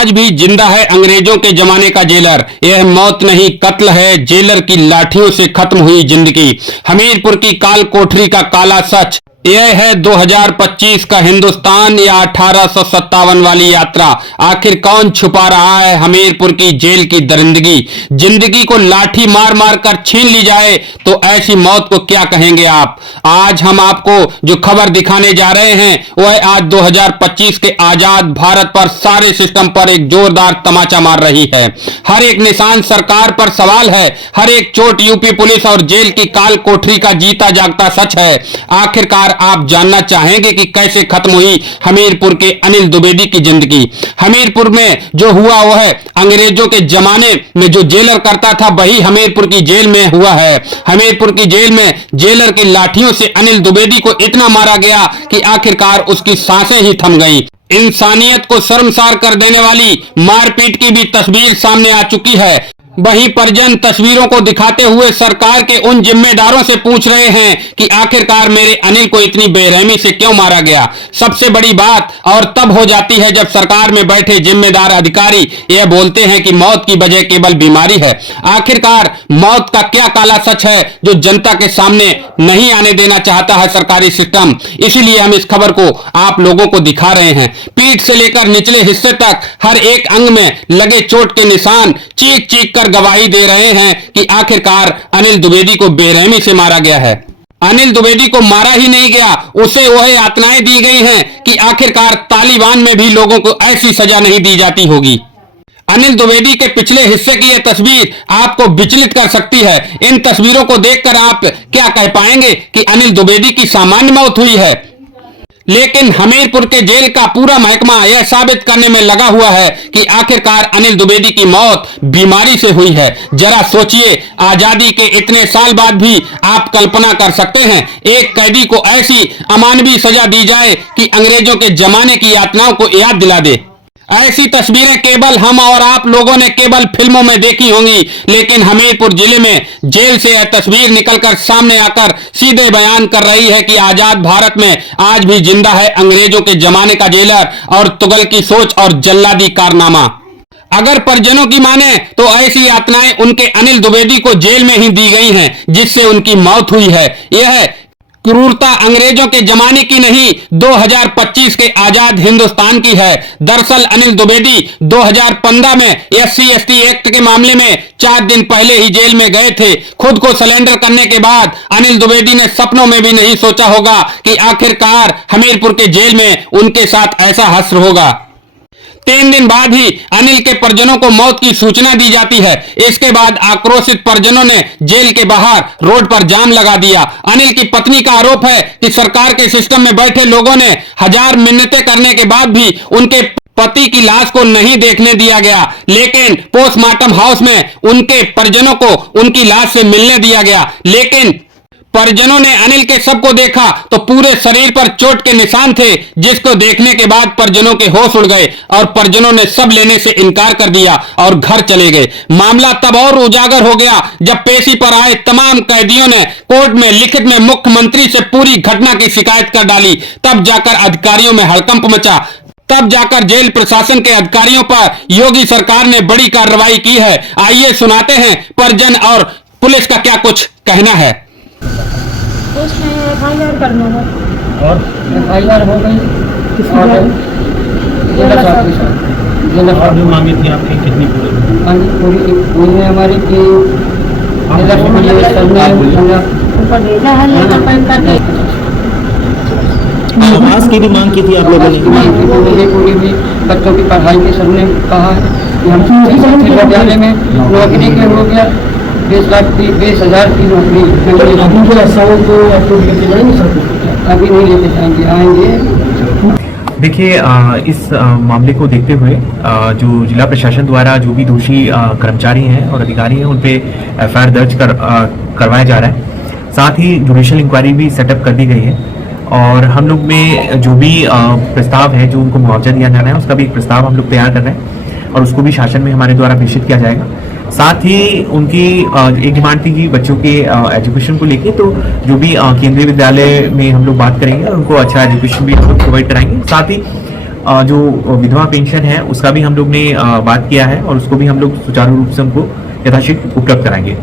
आज भी जिंदा है अंग्रेजों के जमाने का जेलर। यह मौत नहीं कत्ल है, जेलर की लाठियों से खत्म हुई जिंदगी। हमीरपुर की काल कोठरी का काला सच। यह है 2025 का हिंदुस्तान या 1857 वाली यात्रा। आखिर कौन छुपा रहा है हमीरपुर की जेल की दरिंदगी। जिंदगी को लाठी मार मार कर छीन ली जाए तो ऐसी मौत को क्या कहेंगे आप। आज हम आपको जो खबर दिखाने जा रहे हैं वह आज 2025 के आजाद भारत पर सारे सिस्टम पर एक जोरदार तमाचा मार रही है। हर एक निशान सरकार पर सवाल है, हर एक चोट यूपी पुलिस और जेल की काल कोठरी का जीता जागता सच है। आखिरकार आप जानना चाहेंगे कि कैसे खत्म हुई हमीरपुर के अनिल द्विवेदी की जिंदगी। हमीरपुर में जो हुआ वह है अंग्रेजों के जमाने में जो जेलर करता था वही हमीरपुर की जेल में हुआ है। हमीरपुर की जेल में जेलर की लाठियों से अनिल द्विवेदी को इतना मारा गया कि आखिरकार उसकी सांसें ही थम गईं। इंसानियत को शर्मसार कर देने वाली मारपीट की भी तस्वीर सामने आ चुकी है। वहीं परिजन तस्वीरों को दिखाते हुए सरकार के उन जिम्मेदारों से पूछ रहे हैं कि आखिरकार मेरे अनिल को इतनी बेरहमी से क्यों मारा गया। सबसे बड़ी बात और तब हो जाती है जब सरकार में बैठे जिम्मेदार अधिकारी यह बोलते हैं कि मौत की वजह केवल बीमारी है। आखिरकार मौत का क्या काला सच है जो जनता के सामने नहीं आने देना चाहता है सरकारी सिस्टम। इसीलिए हम इस खबर को आप लोगों को दिखा रहे हैं। पीठ से लेकर निचले हिस्से तक हर एक अंग में लगे चोट के निशान चीख चीख कर गवाही दे रहे हैं कि आखिरकार अनिल द्विवेदी को बेरहमी से मारा गया है। अनिल द्विवेदी को मारा ही नहीं गया, उसे वह यातनाएं दी गई हैं कि आखिरकार तालिबान में भी लोगों को ऐसी सजा नहीं दी जाती होगी। अनिल द्विवेदी के पिछले हिस्से की यह तस्वीर आपको विचलित कर सकती है। इन तस्वीरों को देखकर आप क्या कह पाएंगे कि अनिल द्विवेदी की सामान्य मौत हुई है, लेकिन हमीरपुर के जेल का पूरा महकमा यह साबित करने में लगा हुआ है कि आखिरकार अनिल द्विवेदी की मौत बीमारी से हुई है। जरा सोचिए, आजादी के इतने साल बाद भी आप कल्पना कर सकते हैं एक कैदी को ऐसी अमानवीय सजा दी जाए कि अंग्रेजों के जमाने की यातनाओं को याद दिला दे। ऐसी तस्वीरें केवल हम और आप लोगों ने केवल फिल्मों में देखी होंगी, लेकिन हमीरपुर जिले में जेल से यह तस्वीर निकलकर सामने आकर सीधे बयान कर रही है कि आजाद भारत में आज भी जिंदा है अंग्रेजों के जमाने का जेलर और तुगल की सोच और जल्लादी कारनामा। अगर परिजनों की माने तो ऐसी यातनाएं उनके अनिल द्विवेदी को जेल में ही दी गई हैं जिससे उनकी मौत हुई है। यह क्रूरता अंग्रेजों के जमाने की नहीं, 2025 के आजाद हिंदुस्तान की है। दरअसल अनिल द्विवेदी 2015 में SC/ST एक्ट के मामले में 4 दिन पहले ही जेल में गए थे। खुद को सरेंडर करने के बाद अनिल द्विवेदी ने सपनों में भी नहीं सोचा होगा कि आखिरकार हमीरपुर के जेल में उनके साथ ऐसा हश्र होगा। 3 दिन बाद ही अनिल के परिजनों को मौत की सूचना दी जाती है। इसके बाद आक्रोशित परिजनों ने जेल के बाहर रोड पर जाम लगा दिया। अनिल की पत्नी का आरोप है कि सरकार के सिस्टम में बैठे लोगों ने हजार मिन्नतें करने के बाद भी उनके पति की लाश को नहीं देखने दिया गया, लेकिन पोस्टमार्टम हाउस में उनके परिजनों को उनकी लाश से मिलने दिया गया। लेकिन परिजनों ने अनिल के शव को देखा तो पूरे शरीर पर चोट के निशान थे, जिसको देखने के बाद परिजनों के होश उड़ गए और परिजनों ने शव लेने से इनकार कर दिया और घर चले गए। मामला तब और उजागर हो गया जब पेशी पर आए तमाम कैदियों ने कोर्ट में लिखित में मुख्यमंत्री से पूरी घटना की शिकायत कर डाली। तब जाकर अधिकारियों में हड़कंप मचा। तब जाकर जेल प्रशासन के अधिकारियों पर योगी सरकार ने बड़ी कार्रवाई की है। आइए सुनाते हैं परिजन और पुलिस का क्या कुछ कहना है। उसमें FIR करना है और FIR हो गई। और जो मांगे थी आपकी कितनी पूरी है हमारी की भेजा है लेकर पैक करके। आवास की भी मांग की थी आप लोगों ने? पूरी भी बच्चों की पढ़ाई की सबने कहा है कि हम विद्यालय में नौकरी के हो गया 20,20,000 की नौकरी। अभी नहीं लेके जाएंगे, आएंगे। देखिए, इस मामले को देखते हुए जो जिला प्रशासन द्वारा जो भी दोषी कर्मचारी हैं और अधिकारी हैं उन पे FIR दर्ज करवाया जा रहा है। साथ ही जुडिशियल इंक्वायरी भी सेटअप कर दी गई है और हम लोग में जो भी प्रस्ताव है जो उनको मुआवजा दिया जाना है उसका भी एक प्रस्ताव हम लोग तैयार कर रहे हैं और उसको भी शासन में हमारे द्वारा प्रेषित किया जाएगा। साथ ही उनकी एक डिमांड थी कि बच्चों के एजुकेशन को लेके, तो जो भी केंद्रीय विद्यालय में हम लोग बात करेंगे और उनको अच्छा एजुकेशन भी प्रोवाइड कराएंगे। साथ ही जो विधवा पेंशन है उसका भी हम लोग ने बात किया है और उसको भी हम लोग सुचारू रूप से उनको यथाशीघ्र उपलब्ध कराएंगे।